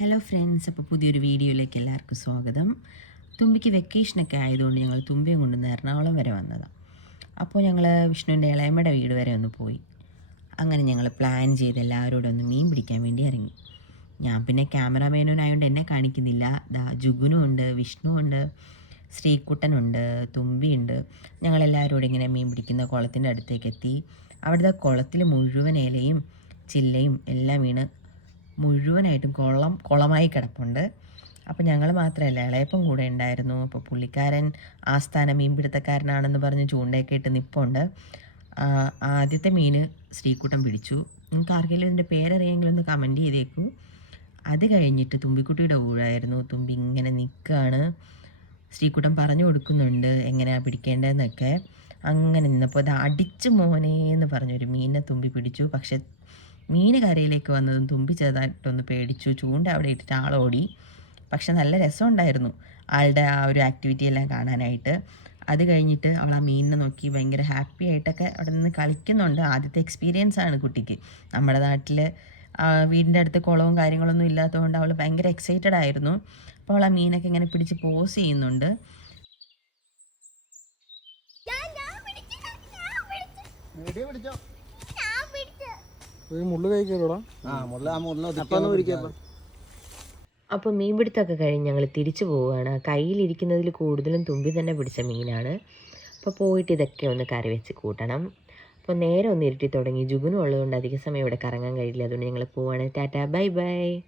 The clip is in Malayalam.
ഹലോ ഫ്രണ്ട്സ് അപ്പോൾ പുതിയൊരു വീഡിയോയിലേക്ക് എല്ലാവർക്കും സ്വാഗതം. തുമ്പിക്ക് വെക്കേഷനൊക്കെ ആയതുകൊണ്ട് ഞങ്ങൾ തുമ്പിയും കൊണ്ടുവന്ന് എറണാകുളം വരെ വന്നതാണ് അപ്പോൾ ഞങ്ങൾ വിഷ്ണുവിന്റെ ഇളയമ്മയുടെ വീട് വരെ ഒന്ന് പോയി. അങ്ങനെ ഞങ്ങൾ പ്ലാൻ ചെയ്ത് എല്ലാവരോടും ഒന്ന് മീൻ പിടിക്കാൻ വേണ്ടി ഇറങ്ങി. ഞാൻ പിന്നെ ക്യാമറമാനോനായതുകൊണ്ട് എന്നെ കാണിക്കുന്നില്ല. ദാ ജുഗുനും ഉണ്ട് വിഷ്ണു ഉണ്ട് ശ്രീകുട്ടനുണ്ട് തുമ്പിയുണ്ട് ഞങ്ങളെല്ലാവരോടും ഇങ്ങനെ മീൻ പിടിക്കുന്ന കുളത്തിന്റെ അടുത്തേക്ക് എത്തി. അവിടുത്തെ കുളത്തിൽ മുഴുവൻ ഇലയും ചില്ലയും എല്ലാം വീണ് മുഴുവനായിട്ടും കുളം കുളമായി കിടപ്പുണ്ട്. അപ്പോൾ ഞങ്ങൾ മാത്രമല്ല ഇളയപ്പം കൂടെ ഉണ്ടായിരുന്നു. അപ്പോൾ പുള്ളിക്കാരൻ ആസ്ഥാന മീൻപിടുത്തക്കാരനാണെന്ന് പറഞ്ഞ് ചൂണ്ടയൊക്കെ ഇട്ട് നിപ്പുണ്ട്. ആദ്യത്തെ മീൻ ശ്രീക്കുട്ടം പിടിച്ചു. നിങ്ങൾക്ക് ആർക്കെങ്കിലും ഇതിന്റെ പേരറിയെങ്കിലും ഒന്ന് കമന്റ് ചെയ്തേക്കൂ. അത് കഴിഞ്ഞിട്ട് തുമ്പിക്കുട്ടിയുടെ കൂടായിരുന്നു തുമ്പി ഇങ്ങനെ നിൽക്കുകയാണ് ശ്രീകുട്ടൻ പറഞ്ഞു കൊടുക്കുന്നുണ്ട് എങ്ങനെയാണ് പിടിക്കേണ്ടതെന്നൊക്കെ. അങ്ങനെ നിന്നപ്പോൾ അത് അടിച്ച് മോനെ എന്ന് പറഞ്ഞൊരു മീനിനെ തുമ്പി പിടിച്ചു. പക്ഷെ മീൻ കരയിലേക്ക് വന്നതും തുമ്പി ചെറുതായിട്ടൊന്ന് പേടിച്ചു. ചൂണ്ട അവിടെ ഇട്ടിട്ട് ആളോടി പക്ഷെ നല്ല രസമുണ്ടായിരുന്നു ആളുടെ ആ ഒരു ആക്ടിവിറ്റി എല്ലാം കാണാനായിട്ട്. അത് കഴിഞ്ഞിട്ട് അവൾ ആ മീനിനെ നോക്കി ഭയങ്കര ഹാപ്പി ആയിട്ടൊക്കെ അവിടെ നിന്ന് കളിക്കുന്നുണ്ട്. ആദ്യത്തെ എക്സ്പീരിയൻസ് ആണ് കുട്ടിക്ക്. നമ്മുടെ നാട്ടിൽ വീടിന്റെ അടുത്ത് കുളവും കാര്യങ്ങളൊന്നും ഇല്ലാത്തതുകൊണ്ട് അവൾ ഭയങ്കര എക്സൈറ്റഡ് ആയിരുന്നു. അപ്പോൾ അവൾ ആ മീനൊക്കെ ഇങ്ങനെ പിടിച്ച് പോസ് ചെയ്യുന്നുണ്ട്. വീഡിയോ പിടിച്ചോ? ഒരു മുള്ളു കൈ കയറോടാ ആ മുള്ള ആ മുള്ള അപ്പോൾ മീൻപിടുത്തമൊക്കെ കഴിഞ്ഞ് ഞങ്ങൾ തിരിച്ചു പോവുകയാണ് കയ്യിലിരിക്കുന്നതിൽ കൂടുതലും തുമ്പി തന്നെ പിടിച്ച മീനാണ്. അപ്പോൾ പോയിട്ട് ഇതൊക്കെ ഒന്ന് കറി വെച്ച് കൂട്ടണം. അപ്പോൾ നേരെ ഒന്ന് ഇരുട്ടി തുടങ്ങി. ജുഗുനും ഉള്ളതുകൊണ്ട് അധിക സമയം ഇവിടെ കറങ്ങാൻ കഴിയില്ല. അതുകൊണ്ട് ഞങ്ങൾ പോവാണ്. Tata bye bye.